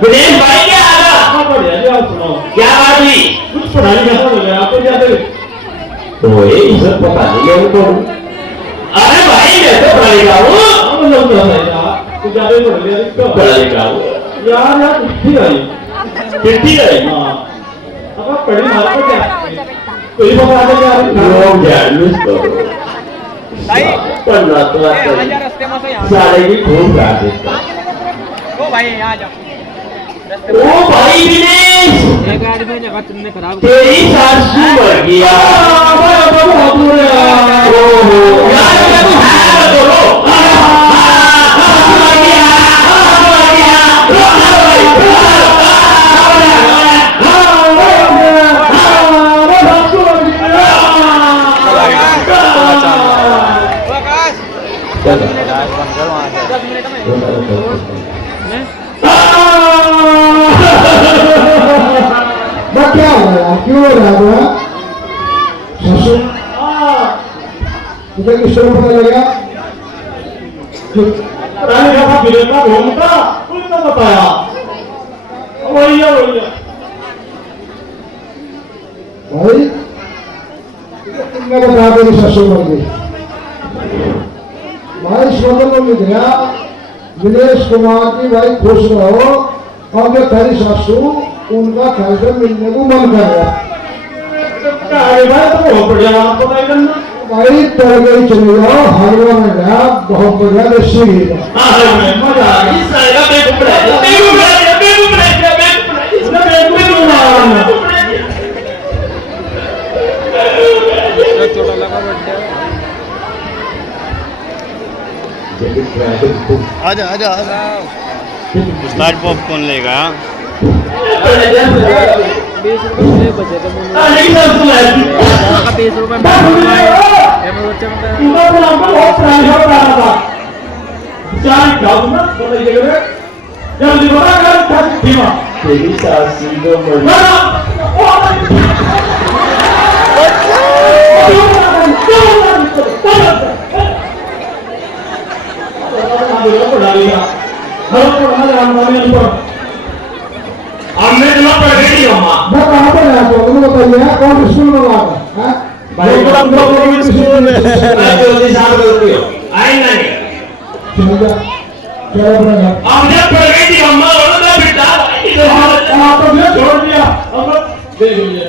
विदेश भाई क्या क्या बात हुई? कुछ पढ़ाई नहीं हो गया आपको क्या दे? तो ये इज्जत पता नहीं है उनको। अरे भाई मैं तो पढ़ा लिखा हूँ। तू क्या दे पढ़ लिया? पढ़ा लिखा हूँ यार। यार चिट्ठी आई। चिट्ठी आई? हाँ। अब पढ़ी मार को क्या? कोई बता दे यार। लोग जान लो इसको। पढ़ना तो आता है। सारे की खूब गा देता। ओ भाई आ जा। ओ भाई दिनेश एक आदमी जगह तुमने खराब तेरी सासू मर गया। ओहो यार मैं तो है बोलो। क्या हो रहा है? क्यों हो रहा है? ससुर तुझे किस तरह पता लगा? रानी का बिरला घूमता कुछ ना बताया। वही भाई तुमने बता मेरी ससुर मर गई। भाई इस मतलब में गया विनेश कुमार की भाई खुश रहो और जो तेरी सासू उनका ख्याल मिलने को मन कर रहा भाई तो बहुत बढ़िया आप बताइए ना भाई तर गई चले जाओ हलवा में गया बहुत बढ़िया लस्सी मजा आ गई आजा आजा उस्ताद पॉपकॉर्न लेगा 20 रुपए बचे थे 20 रुपए जल्दी तेरी सासी को हमने तो पढ़ रही हो मां मैं कहां पर रहा तो तुम बताइए कौन स्कूल में रहा है भाई गवर्नमेंट स्कूल में मैं ज्योति साहब बोलती हूं आई नहीं चलो बड़ा हमने पढ़ रही थी अम्मा बोलो ना बेटा आपने छोड़ दिया अब देख लीजिए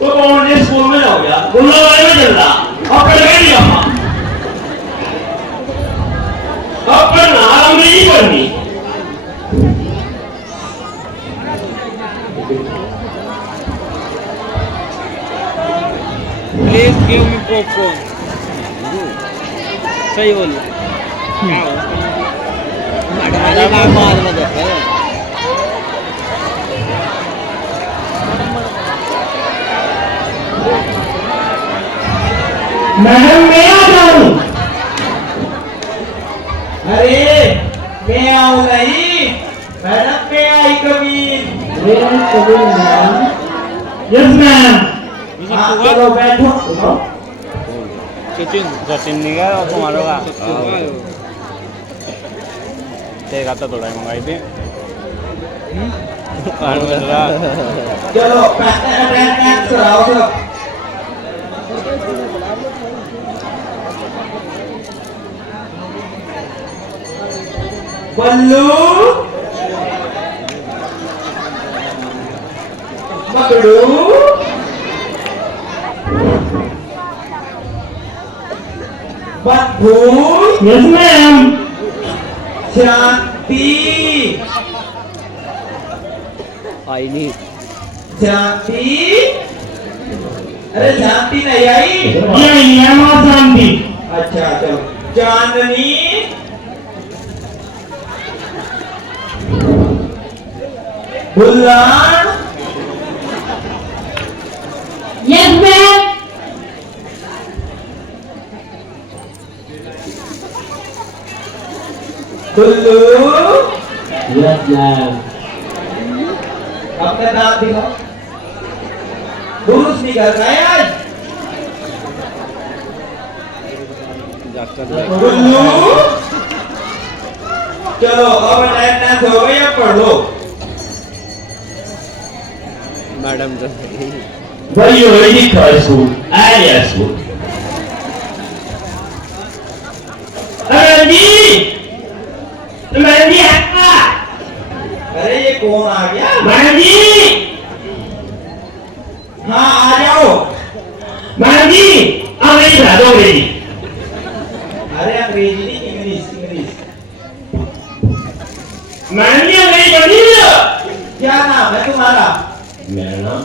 तो कौन ये स्कूल में जाओ गया गुल्लो वाले में चल रहा अब पढ़ रही थी अम्मा अब पढ़ना हम नहीं पढ़नी प्लीज गिव मी पॉपकॉर्न सही बोल बाद में देखते हैं मैडम मैं आ जाऊं अरे मैं आऊं नहीं मैडम मैं आई कमीन यस मैम चलो बैठो सचिन निकाल और तुम्हारा तेरे का तो थोड़ा ही मंगाई थी चलो पैन कराओ सब बल्लू मकड़ू बंधु यस मैम शांति आई नहीं शांति अरे शांति नहीं आई ये मां शांति अच्छा चलो चांदनी बुल्लान यस मैम गुल्लू यस मैम अपना नाम दिखाओ दुरुस्त नहीं कर रहा है आज डॉक्टर गुल्लू चलो अब अटेंडेंस हो गई, अब पढ़ लो। मैडम तो भाई ये लिखा है स्कूल, आया स्कूल। अरे जी मैडम जी है। अरे ये कौन आ गया? मैडम जी हाँ आ जाओ। मैडम जी अंग्रेजी पढ़ा दो, अंग्रेजी। अरे अंग्रेजी नहीं, इंग्लिश इंग्लिश। मैडम जी अंग्रेजी पढ़ी हो? क्या नाम है तुम्हारा? मेरा नाम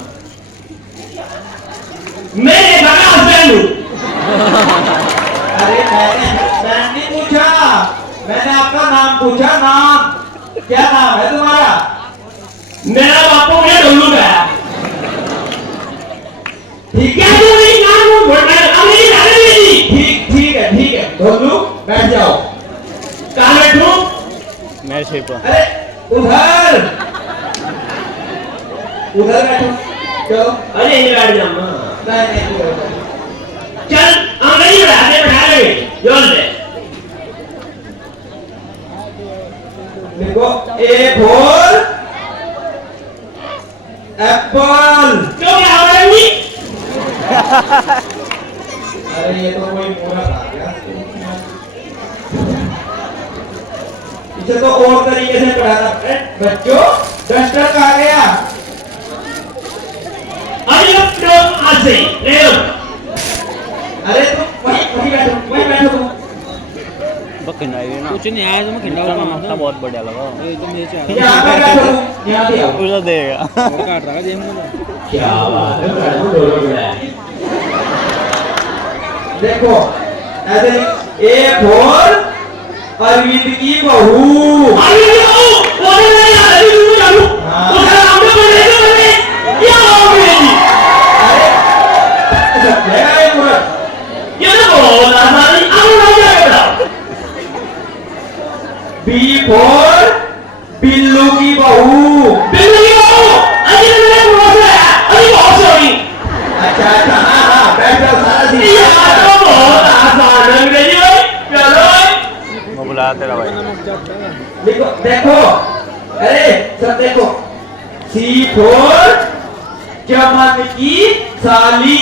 मेरे बड़ा हस्बैंड हूँ। अरे मैंने नहीं पूछा, मैंने आपका नाम पूछा। नाम क्या नाम है तुम्हारा? मेरा बापू मुझे ढोलू है। ठीक है तो मेरी नाम ठीक है ढोलू बैठ जाओ। कहाँ बैठूं? मैं शिप अरे उधर बैठो। चलो अरे ये बैठ जाओ ना। नहीं चल अंग्रेजी बैठा ले जोर ले। देखो ए फॉर एप्पल। क्यों क्या हो रहा है? अरे ये तो कोई पूरा आ गया। इसे तो और तरीके से पढ़ाना है बच्चों। डस्टर कहाँ गया? अरे तुम वहीं बैठो तुम। खिंडाई ना कुछ नहीं आया, तुम्हें खिंडा मक्का बहुत बढ़िया लगा। एकदम नीचे आ यहाँ पे बैठो तुम, यहाँ पे आओ। उसे देगा और काट रहा है जेब में। क्या बात है, देखो ऐसे ए फॉर अरविंद की बहू। बी फॉर बिल्लू की बहू। बिल्लू की बहू अभी मेरे बहुत है, अभी बहुत सॉरी। अच्छा हाँ बैठ जाओ सारा दिन। ये तो बहुत आसान है अंग्रेजी भाई। चलो वो बुलाया तेरा भाई। देखो देखो अरे सब देखो। सी फॉर चमन की साली।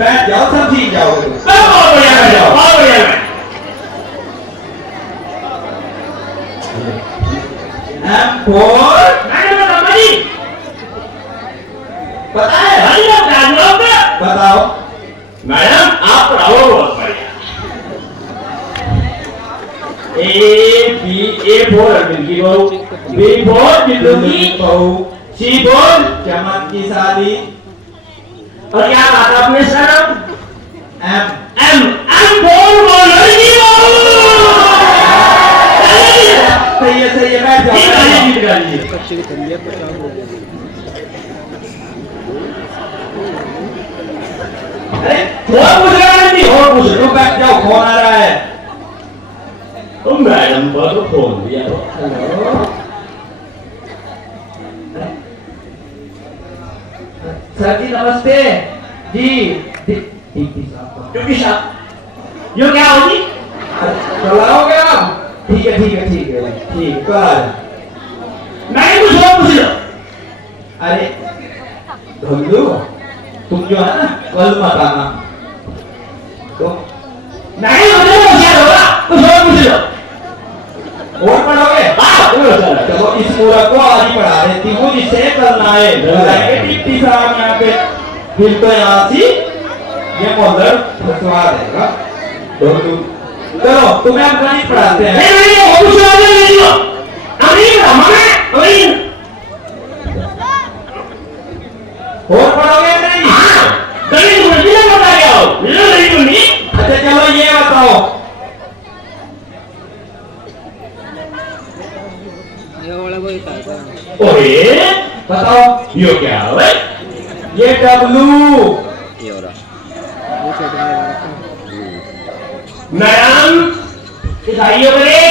बैठ जाओ सब सीख जाओगे तुम। बहुत बढ़िया बैठ जाओ, बहुत बढ़िया। एम फॉर पता है? बताओ मैडम आप पढ़ाओ बहुत बढ़िया। ए फॉर अरविंद की बहू, बी फॉर बिल्लू की बहू, सी फॉर चमन की साली। और क्या बात आपने सर? एम फॉर बोलर की बहू। सही है बैठ जाओ। कच्चे की ठंडी है तो क्या बोलूं? अरे और पूछ रहा है नहीं, और पूछ लो। बैठ जाओ, फोन आ रहा है। तो मैडम पर तो फोन दिया। हेलो सर जी नमस्ते जी। ड्यूटी साहब यो क्या होगी? चलाओगे आप? ठीक है तो आ जाओ। मैं कुछ और पूछ लो। अरे ढोलू तुम जो है ना कल मत आना तो नहीं मुझे होशियार होगा। कुछ और पूछ लो। और पढ़ोगे? चलो इस पूरा को आज ही पढ़ा देती हूँ जिससे कल ना आए। डिप्टी साहब यहाँ पे फिर तो यहाँ से ये मॉडल फंसवा देगा। ढोलू चलो तुम्हें हम गणित पढ़ाते हैं। नहीं वो कुछ और नहीं लो। और पढ़ोगे नहीं? गणित मुझे ना बता गया हो। नहीं। अच्छा चलो ये बताओ। ये वाला वही था। ओए बताओ यो क्या है? ये डब्लू। ये हो रहा वो छोटे में लगा रखा है। मैडम इधाइयों में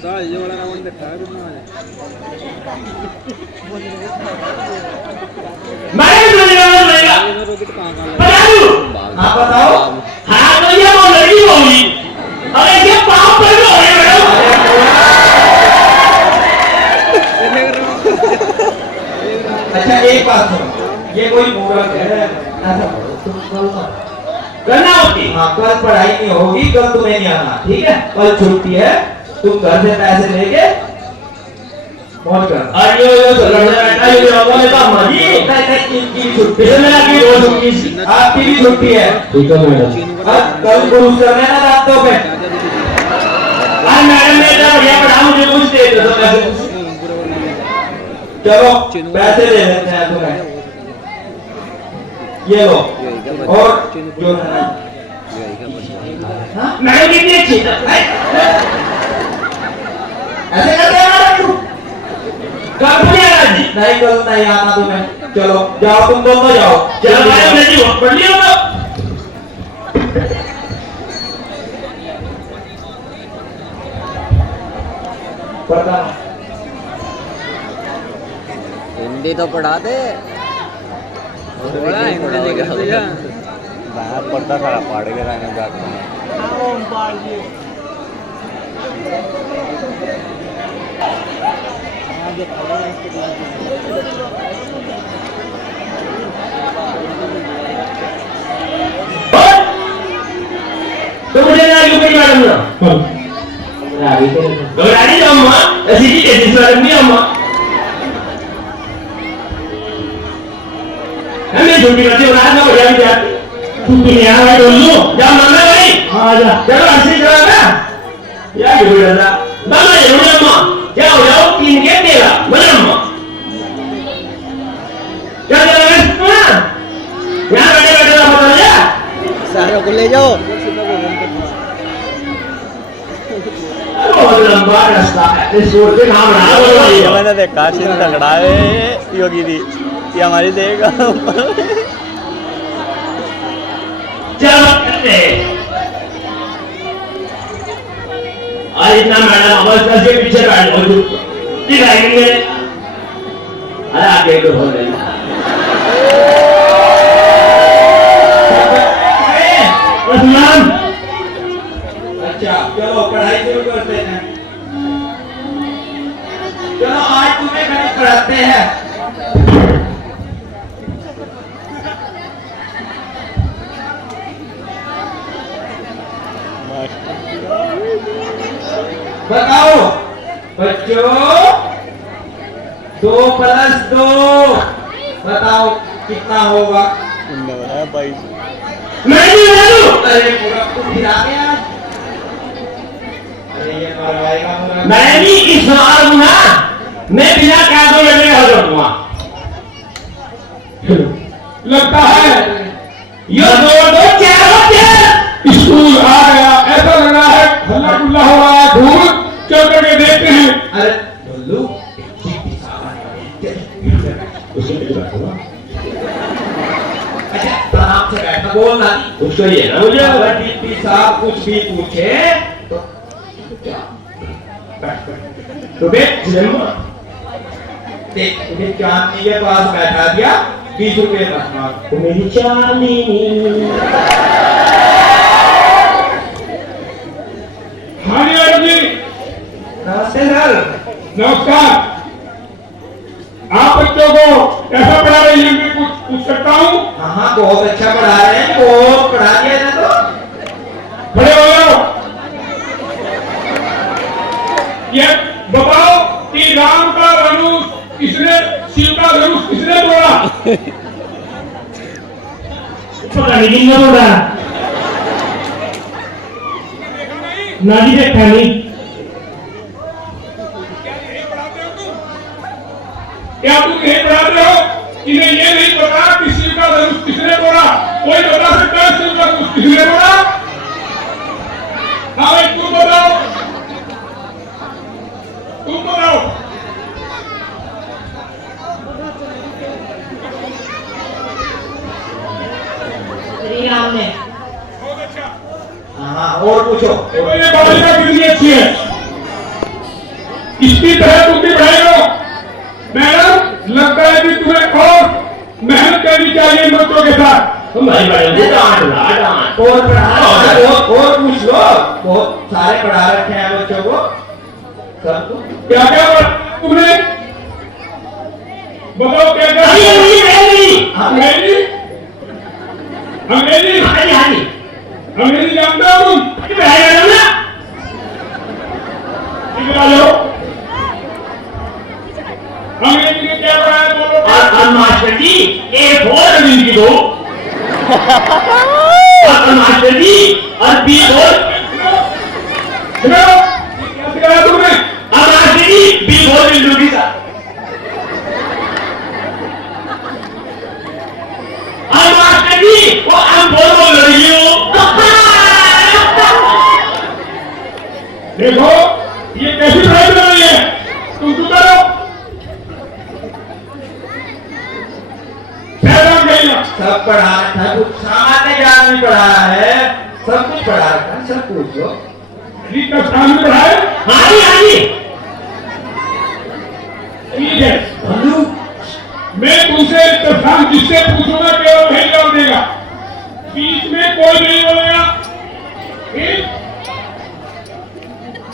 साल ये वाला रावण देखा है तुमने आज? मैं बोलेगा ये ना रोके तो कहाँ कहाँ लगा? बता दूं हाँ बताओ हाँ तो ये वो लड़की होगी अरे ये पाप पर हो रहे मैडम अच्छा एक बात सुनो, ये कोई मूर्ख है ऐसा करो, तुम कल मत करना होती हाँ कल पढ़ाई नहीं होगी, कल तुम्हें नहीं आना, ठीक है? कल छुट्टी है, तुम घर से पैसे लेके मौज करना। अरे ये तो लड़ने बैठा ये लोगों ने कहा मजी इनकी भी छुट्टी इसमें मेरा की रोज छुट्टी आपकी भी छुट्टी है। ठीक है मैडम अब कल क्रूज करना है ना रातों पे। आज मैडम ने इतना बढ़िया पढ़ा मुझे कुछ दे दो तो पैसे चलो पैसे ले लेते हैं तुम्हें, ये लो और जो है हाँ? मैडम कितनी अच्छी है ऐसे करते हैं मैडम तुम? कब नहीं आना जी नहीं कल नहीं आना तुम्हें, चलो जाओ तुम दोनों जाओ। चलो मैडम ने जी पढ़ लिया तो पढ़ता हिंदी तो पढ़ा दे थोड़ा हिंदी देखा तो जा। मैं पढ़ता था पढ़ के रहने जाता तो मुझे ना क्यों कोई मैडम ना घबरानी जाओ अम्मा ऐसी की कैसी मैडम नहीं अम्मा हमें छुट्टी करते हो रात में बढ़िया भी जाती छुट्टी नहीं आ भाई डोलू जा माना भाई हाँ जा चलो ऐसे चला ना या गिर जा बाबा जरूर अम्मा जाओ जाओ 3 के देगा बोले अम्मा क्या चला रहे हो ना यहाँ बैठे बैठे ना बता जा सारों को ले जाओ बहुत लंबा रास्ता है इस रोड पे नाम रहा ये मैंने देखा सीन तगड़ा है योगी दी ये हमारी देगा चलो करते आज इतना मैडम अवस्था से पीछे बैठ हो दिखाएंगे अरे आगे तो हो गई नाम अच्छा चलो पढ़ाई शुरू करते हैं। चलो आज तुम्हें गणित पढ़ाते हैं। बताओ बच्चों 2 + 2 बताओ कितना होगा? उनने बनाया 22 मैं नहीं जानू अरे पूरा तुम गिरा गया। अरे ये मरवाएगा पूरा। मैं भी इस सवाल ना मैं बिना कैलकुलेटर के हल कर दूंगा लगता है ये 2 2 4 होते स्कूल आ गया, ऐसा लग रहा है हल्ला गुल्ला हो रहा है, धूल चल करके देखते हैं। अरे बोलू अच्छा आराम से बैठना बोलना उसको ये ना मुझे अगर डीपी साहब कुछ भी पूछे तो तो बेट जन्म तुम्हें चांदनी के पास बैठा दिया 20 रुपए रखना। तो मेरी चांदनी हाँ जी मैडम जी, नमस्ते सर। नमस्कार। आप बच्चों को कैसा पढ़ा रही हैं, मैं कुछ पूछ सकता हूँ? हाँ हाँ बहुत अच्छा पढ़ा रहे हैं, बहुत पढ़ा दिया ना। तो खड़े हो जाओ। ये बताओ कि राम का धनुष किसने, शिव का धनुष किसने तोड़ा? पता नहीं किसने तोड़ा नादी देखा नहीं क्या तुम नहीं पढ़ाते हो? इन्हें ये नहीं पता कि शिव का धनुष किसने तोड़ा? कोई बता सकता है शिव का धनुष किसने तोड़ा? हाँ भाई तुम बताओ, तुम बताओ। श्री राम ने बहुत अच्छा। हाँ और पूछो। देखो ये बालिका कितनी अच्छी है। इसकी तरह तुम भी पढ़ाई करो। मैडम लगता है कि तुम्हें और मेहनत करनी चाहिए इन बच्चों के साथ। हमारी मैडम ने डांट डांट और पढ़ा और पूछ लो, बहुत सारे पढ़ा रखे हैं बच्चों को सबको। क्या क्या तुमने बताओ क्या क्या? अंग्रेजी अंग्रेजी अंग्रेजी जानते हो तुम? पढ़ाई मैडम ना इधर आ जाओ। अंग्रेजी में क्या पढ़ाया बोलो? और मास्टर जी A4 अंग्रेजी दो और मास्टर जी और B4 क्या सिखाया तुमने? और मास्टर जी B4 बिल्डू का और मास्टर जी वो M4 बोल रही हो। देखो ये कैसी पढ़ाई चल रही है, तुम क्यों करो? सब पढ़ा रखा है, कुछ सामान्य ज्ञान भी पढ़ाया है, सब कुछ पढ़ा रखा है, सब पूछ लो। स्थान में पढ़ाए। हाँ जी ठीक है, मैं तुमसे स्थान जिससे पूछूंगा केवल वही जवाब देगा, बीच में कोई नहीं बोलेगा। ठीक?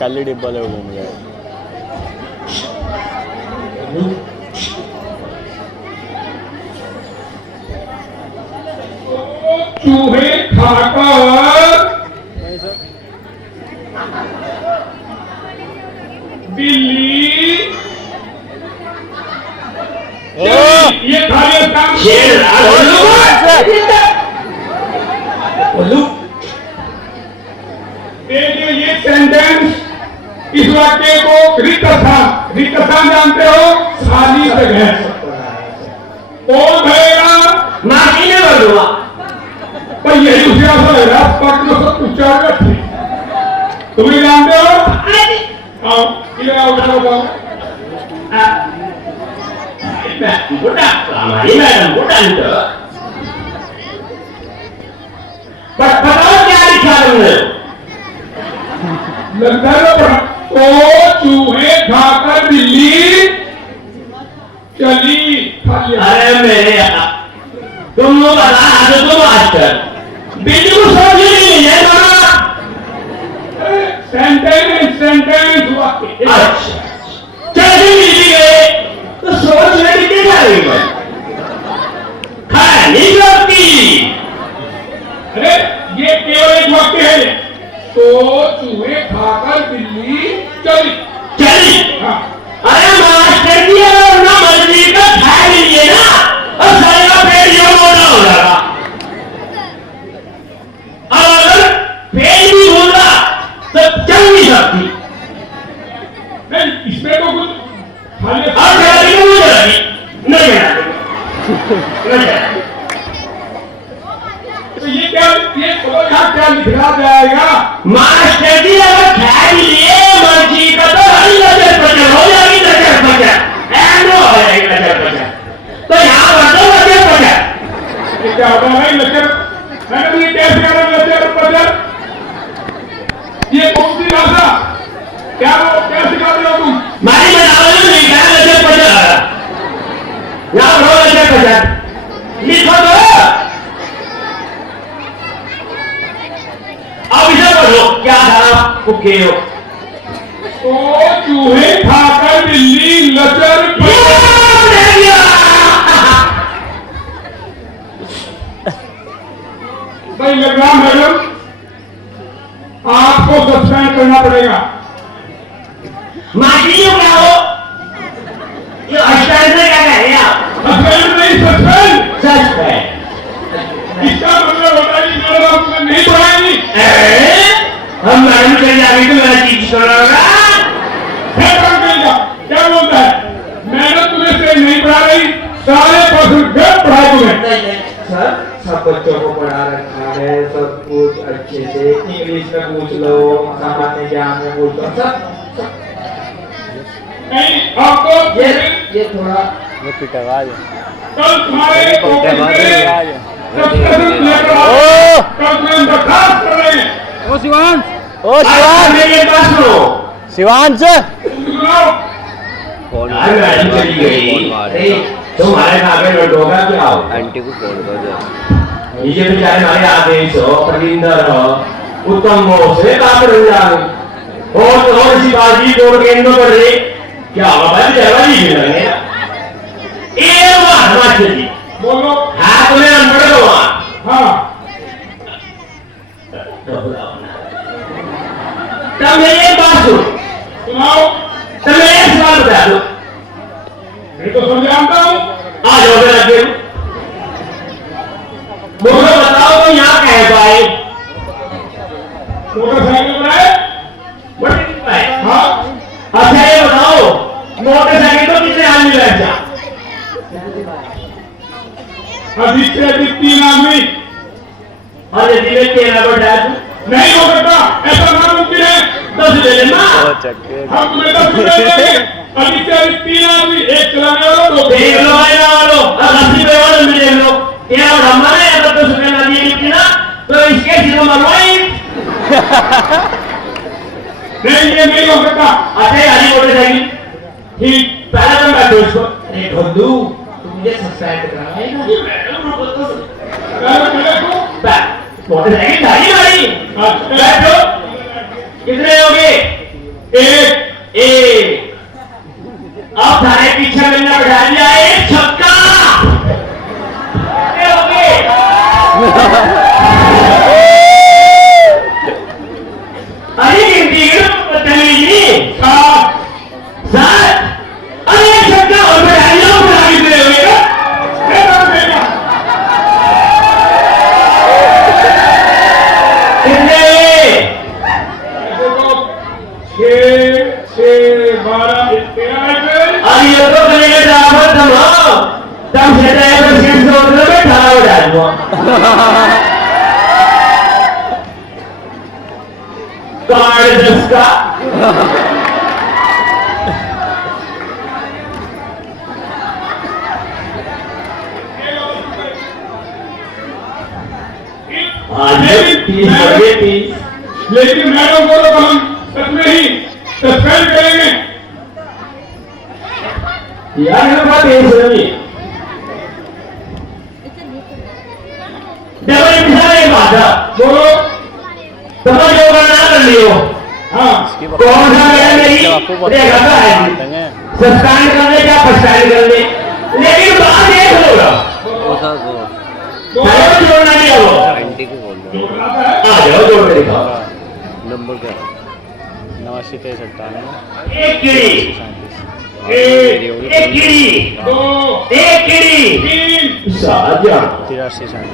काली डिब्बा ले घूम गए। चूहे खाकर बिल्ली ये खाली काम शेर देखिए ये सेंटेंस, इस वाक्य को रिक्त स्थान जानते हो? खाली जगह कौन भरेगा? मासी ने बोल दूंगा। पर यही उसे ऐसा लग रहा है पट में सब उच्चार का थी। तुम्हें जानते हो? आओ इधर आओ, बताओ। बुढ़ा हमारी मैडम बुढ़ा पर बताओ क्या लिखा तुमने? लगता है तो चूहे खाकर बिल्ली चली। अरे मेरे तुम लोग बता दो तुम मास्टर बिल्ली को समझ नहीं है ना? सेंटेंस वाक्य। अच्छा चलिए बिल्ली गए तो सोच लेने की क्या रही खा नहीं सकती। अरे ये केवल एक वाक्य है। तो चूहे खाकर बिल्ली चली। चली हाँ। अरे मास्टर जी अगर ना मर्जी का खा लीजिए ना और सारा पेट जो मोटा हो जाएगा। और अगर पेट भी होगा तो चल नहीं सकती। नहीं इसमें तो कुछ खाली और खिलाड़ी को नहीं चलानी नहीं चलानी नहीं चलानी। तो ये क्या क्या लिखा जाएगा? मास्टर जी अगर खा लिए मर्जी का तो हरी नजर पचर हो जाएगी। नजर पचर ऐनो हो जाएगी नजर पचर। तो यहाँ बदलो नजर पचर। ये क्या होगा भाई? लचर मैंने ये कैसे करा लचर पचर? ये कौन सी भाषा? क्या सिखा रहे हो तुम? मारी बनावल में लिखा है नजर पचर। यहाँ रो नजर पचर लिखो तो अब इसे बोलो क्या था कुके हो? तो चूहे खाकर बिल्ली लचर भाई लग रहा मैडम आपको सस्पेंड करना पड़ेगा। माटी हो क्या हो? ये अष्टांग से क्या कह रहे हैं आप? सस्पेंड नहीं सस्पेंड। सस्पेंड इसका मतलब होता है कि मैडम आपको नहीं पढ़ाएंगी। हम मैडम चल जाएंगे तो मेरा चीज सुनागा। क्या बोलता है? मैडम तुम्हें से नहीं पढ़ा रही, सारे पर्सन पढ़ाई तुम्हें। सर सब बच्चों को पढ़ा रखा है, सब कुछ अच्छे से इंग्लिश में पूछ लो, सामान्य ज्ञान में पूछ लो, सब नहीं आपको ये थोड़ा वो पिटवाज कल तुम्हारे ओ शिवांश ओ शिवांश मेरे पास लो शिवांश सुनाओ। फोन अरे मैडम चली गई। अरे तुम्हारे आगे लौटोगा क्या हो? आंटी को फोन कर दो। ये बेचारे हमारे आदेश हो, प्रविंदर हो, उत्तम हो से बात रह जाए। और शिवाजी तोड़ के इनको कर रहे क्या होगा भाई? जवानी भी लगे ये बात जी बोलो। हाँ तुम्हें अनपढ़ हो हाँ तब मेरी एक बात सुन, सुनाओ। तब मैं एक सवाल बता दो। मैं तो समझाता हूँ। आ जाओ मेरा गेम बोलो, बताओ तो यहाँ कह पाए मोटरसाइकिल पर है। हाँ अच्छा ये बताओ मोटरसाइकिल तो कितने आदमी बैठ जा? अधिक से अधिक 3 आदमी। और यदि में 13 बैठा है नहीं हो सकता, ऐसा नामुमकिन है। 10 ले लेना। हम तुम्हें 10 रुपए देंगे। अधिक से अधिक 3 आदमी, एक चलाने वाला 2 देख लो भाई ना वालों, अब 80 रुपए वाले भी देख लो। क्या और हमारे अगर 10 रुपए ना दिए निकली ना तो इसके सिरों मरवाई। नहीं ये नहीं हो सकता। अच्छा हरी मोटरसाइकिल ठीक। पहला तुम बैठो इसको। अरे ढोलू तुम मुझे सस्पेंड कराएगा। मोटरसाइकिल गाड़ी गाड़ी बैठो। कितने हो गए? एक। अब थाने पीछे मिलना बैठा दिया एक छक्का। कितने हो गए? अरे गिनती चली 7। अरे एक छक्का और बैठा दिया कितने हो गए? कितने? 6, 12, 13। अब ये तो बनेगा ड्राइवर थमाओ, तब से ड्राइवर सीट से उतर में खड़ा हो जाएगा। कार्ड 10 का। आज 30 बजे 30। लेकिन मैडम को तो हम सच में ही सस्पेंड करेंगे। यार ये बात है सही। डबल इंसान एक बात है। बोलो। समझ लो करना कर लियो। हाँ कौन सा मेरा मेरी देखा था है सस्पेंड करने क्या पस्पेंड करने, लेकिन बात एक होगा पहले जोड़ना नहीं है वो। आंटी को बोल दो। जोड़ना तो है। आ जाओ जोड़ के दिखाओ। नंबर क्या है? 89 एक कीड़ी, एक कीड़ी, 2, एक कीड़ी 3। साजा 83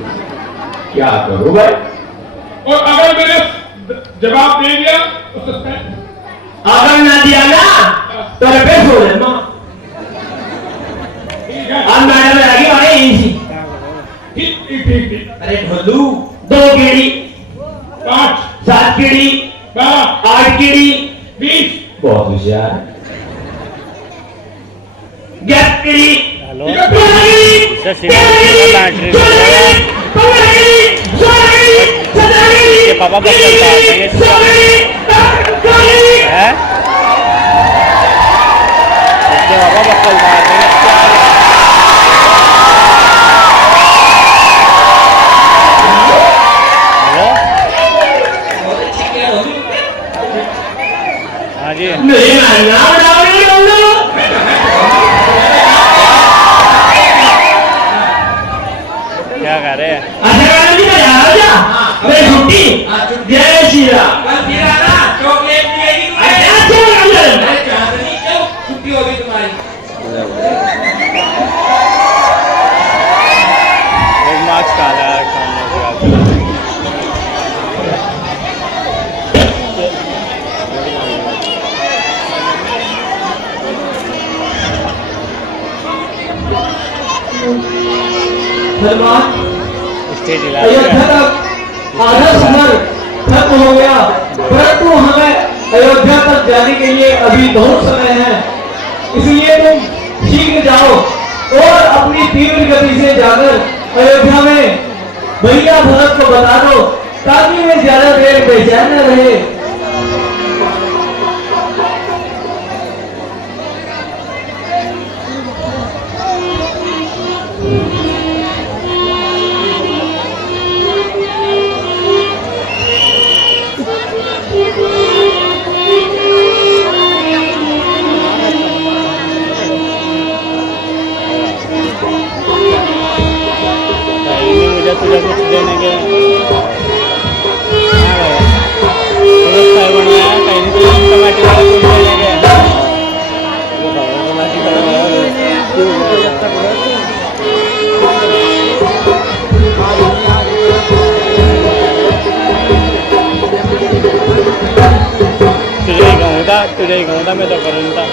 क्या करूं भाई? और अगर मैंने जवाब दे दिया तो सस्पेंड। अगर ना दिया ना तो रिपेस हो जाए मां। ठीक है। अब मैडम लगी अरे इजी। ठीक। अरे ढोलू 2 कीड़ी, 5, 7 कीड़ी, 12, 8 कीड़ी, 20। बहुत होशियार। 11 कीड़ी, हेलो 12 कीड़ी, 13 कीड़ी, 14 कीड़ी, 15 कीड़ी, 16 कीड़ी, 17 कीड़ी, ये पापा बस चलता है, 18 कीड़ी, 19 कीड़ी। है इसके पापा बक्कल मार देंगे। हेलो हाँ जी मेरे नाम डाली बोलो। क्या कर रहे हैं? अच्छा मैडम जी मैं जा रहा हूँ मैं छुट्टी। जय श्री राम। चॉकलेट मिलेगी अच्छा मैडम। चांदनी क्यों छुट्टी होगी तुम्हारी? एक मार्क्स कहा जा धन्यवाद। स्टेज अयोध्या तक आधा सफर खत्म हो गया, परंतु हमें अयोध्या तक जाने के लिए अभी बहुत समय है, इसलिए तुम शीघ्र जाओ और अपनी तीव्र गति से जाकर अयोध्या में भैया भरत को बता दो ताकि वे ज्यादा देर बेचैन न रहे। था तुझे ही कहूँ था मैं तो करूँ था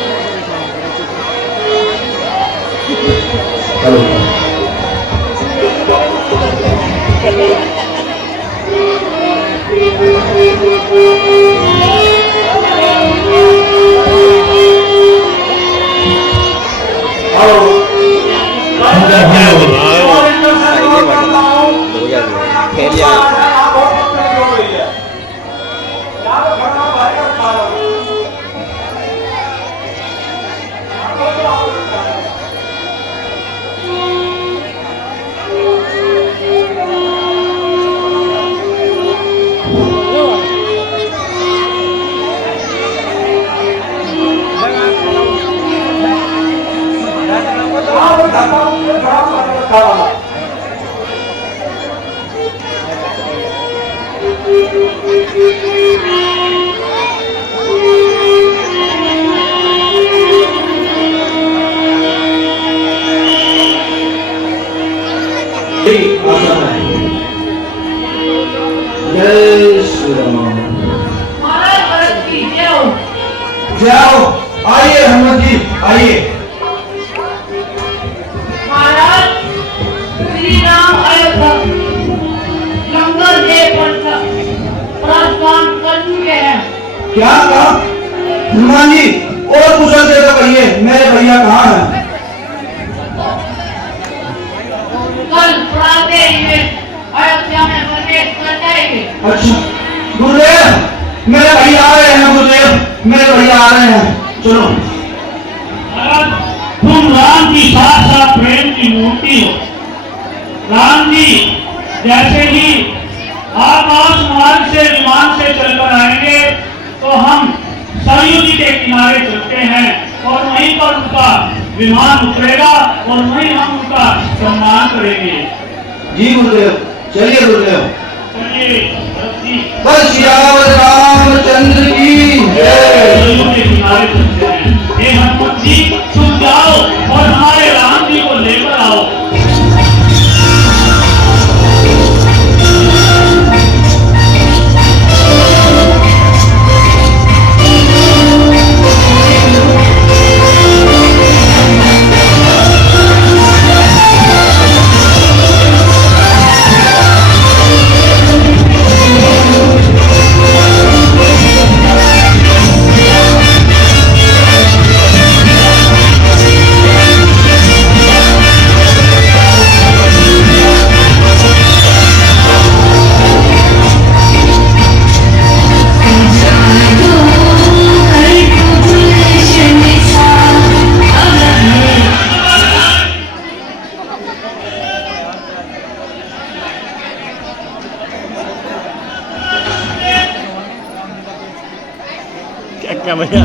जय श्री राम। महाराज भरत की जय हो। जाओ, आइए हनुमान जी, आइए। महाराज श्री राम अयोध्या लंगर दे प्रस्थान कर चुके हैं। क्या कहा हनुमान जी? और कुशल से तो कहिए, मेरे भैया कहाँ हैं? कल प्रातः में अयोध्या में प्रवेश कर जाएंगे। अच्छा गुरुदेव, मेरे भैया आ रहे हैं। गुरुदेव, मेरे भैया आ रहे हैं, चलो। तुम राम की साक्षात प्रेम की मूर्ति हो। राम जी जैसे ही आकाश मार्ग से विमान से चलकर आएंगे तो हम सरयू जी के किनारे चलते हैं और वहीं पर उनका विमान उतरेगा और वहीं हम उनका सम्मान करेंगे। जी गुरुदेव, चलिए गुरुदेव। चलिए भरत जी, बस सियावर रामचंद्र की जय। सरयू के किनारे चलते हैं। हे हनुमान जी, तुम जाओ और हमारे राम जी को लेकर आओ। क्या भैया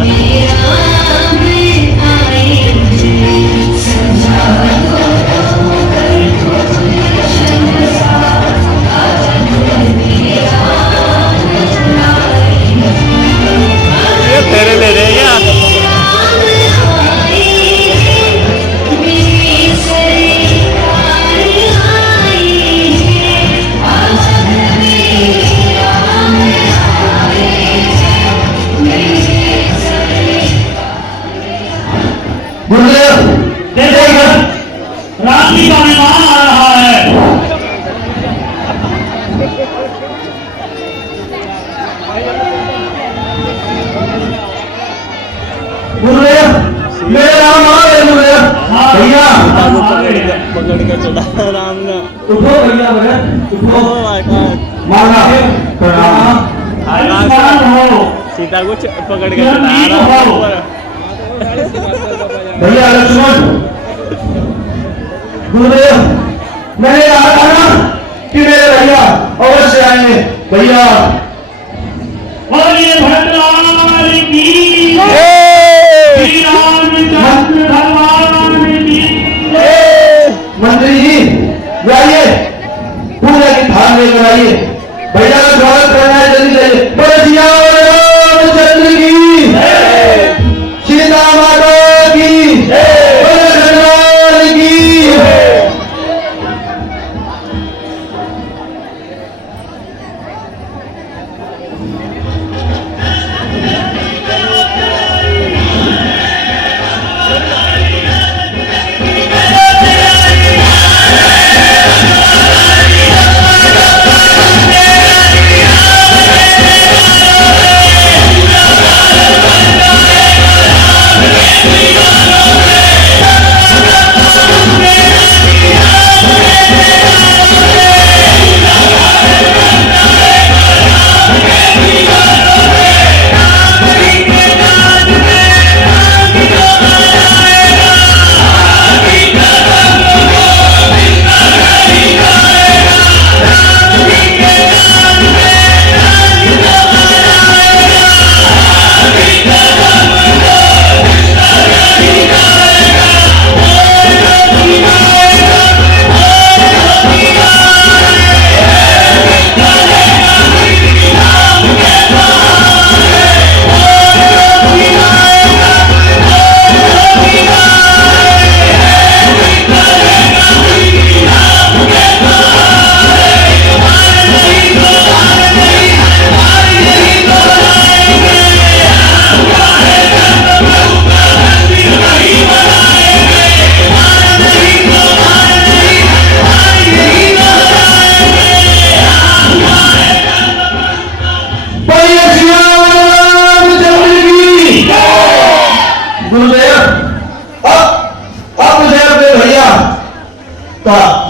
ये तेरे ले रहे हैं गुरुदेव, देखो राम जी का विमान आ रहा है। गुरुदेव, मेरे राम आ रहे हैं। गुरुदेव भैया, पकड़ के चढ़ा राम ने उठो भैया, भरत उठो। ओ माय गॉड माला प्रणाम। आयुष्मान हो, सीता को पकड़ के चढ़ा रहा है ऊपर। भैया लक्ष्मण। गुरुदेव, मैंने कहा था ना कि मेरे भैया अवश्य आएंगे। भैया बोलिए भद्रलाल की श्री रामचंद्र भगवान की। मंत्री जी आइए, पूजा की थाल लेकर आइए। भैया का स्वागत करना है, जल्दी जाइए। बोले सिया रामचंद्र की, सीता माता की, बोले हनुमान की।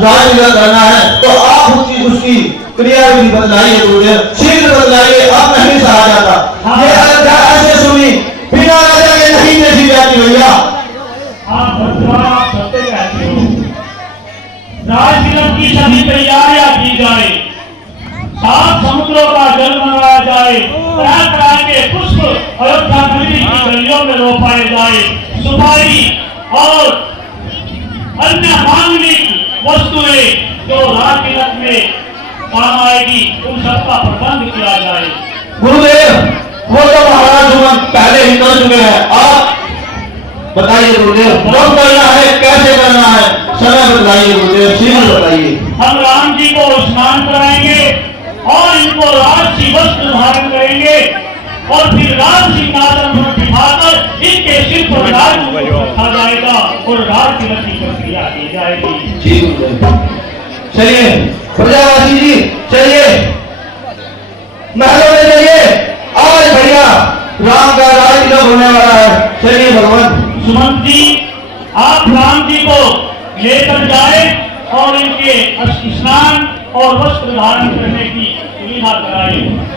राज तिलक करना है तो आप उसकी क्रिया विधि बदलाइए गुरुदेव, शीघ्र बदलाइए, अब नहीं सहा जाता। ये अयोध्या ऐसे सुनी बिना राजा के नहीं देखी जाती भैया। आप सत्य कहते हो। राज तिलक की सभी तैयारियां की जाए, 7 समुद्रों का जल मंगाया जाए, तरह तरह के पुष्प अयोध्या नगरी की गलियों में रोपाए जाए, सुपारी और अन्य मांगलिक वस्तुएं जो राज तिलक में काम आएगी उन सबका प्रबंध किया जाए। गुरुदेव वो तो महाराज सुमन पहले ही कर चुके हैं, आप बताइए गुरुदेव कब करना है, कैसे करना है, समय बताइए गुरुदेव, शीघ्र बताइए। हम राम जी को स्नान कराएंगे और इनको राजसी वस्त्र धारण करेंगे और फिर राज सिंहासन पर बिठाकर इनके सिर पर राज रखा जाएगा और राज तिलक की प्रक्रिया की जाएगी। जी गुरुदेव। चलिए प्रजावासी जी, चलिए महलों में चलिए, आज भैया राम का राज तिलक होने वाला है। चलिए भगवान। सुमंत जी, आप राम जी को लेकर जाए और इनके स्नान और वस्त्र धारण करने की सुविधा कराए।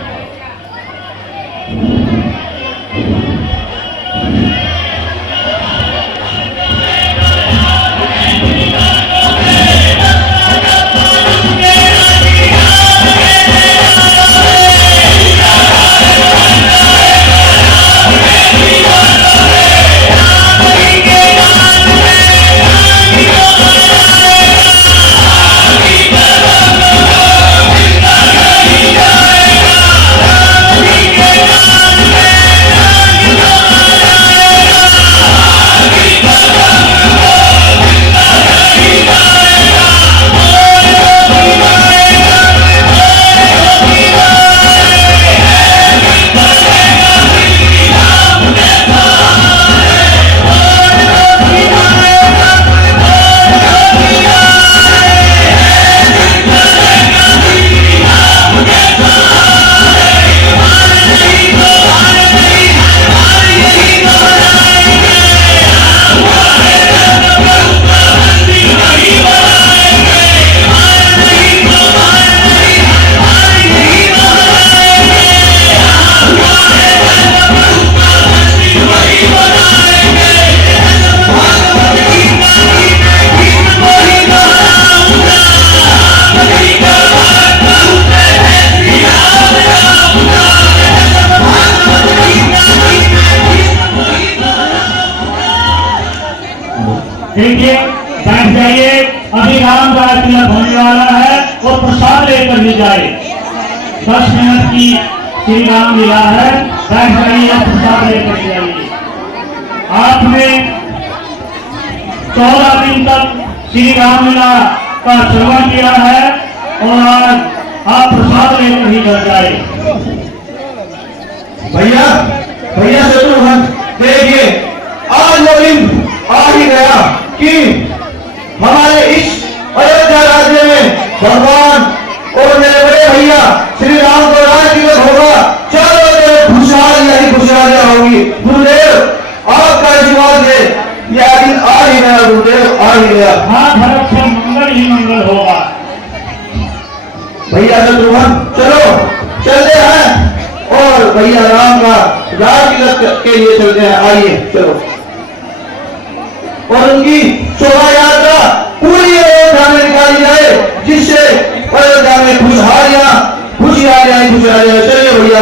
देखिए, बैठ जाइए, अभी राम का तिलक होने वाला है और प्रसाद लेकर भी जाए। 10 मिनट की श्री राम लीला है, बैठ जाइए, प्रसाद लेकर जाइए। आपने 14 दिन तक श्री राम लीला का श्रवण किया है और आज आप प्रसाद लेकर ही कर जाए। भैया भैया शत्रुघ्न, देखिए आज वो दिन आ ही गया कि हमारे इस अयोध्या राज्य में भगवान और मेरे बड़े भैया श्री राम को राज तिलक होगा। चारों तरफ खुशहालियां ही खुशहालियां होगी। गुरुदेव आपका आशीर्वाद है, यह दिन आ ही गया गुरुदेव, आ ही गया। हाँ, भरत से मंगल ही मंगल होगा। भैया शत्रुघ्न चलो चलते हैं और भैया राम का राज तिलक के लिए चलते हैं, आइए चलो। और उनकी शोभा यात्रा पूरी अयोध्या में निकाली जाए, जिससे अयोध्या में खुशहालियां खुशियां खुशहालियां। चलिए भैया।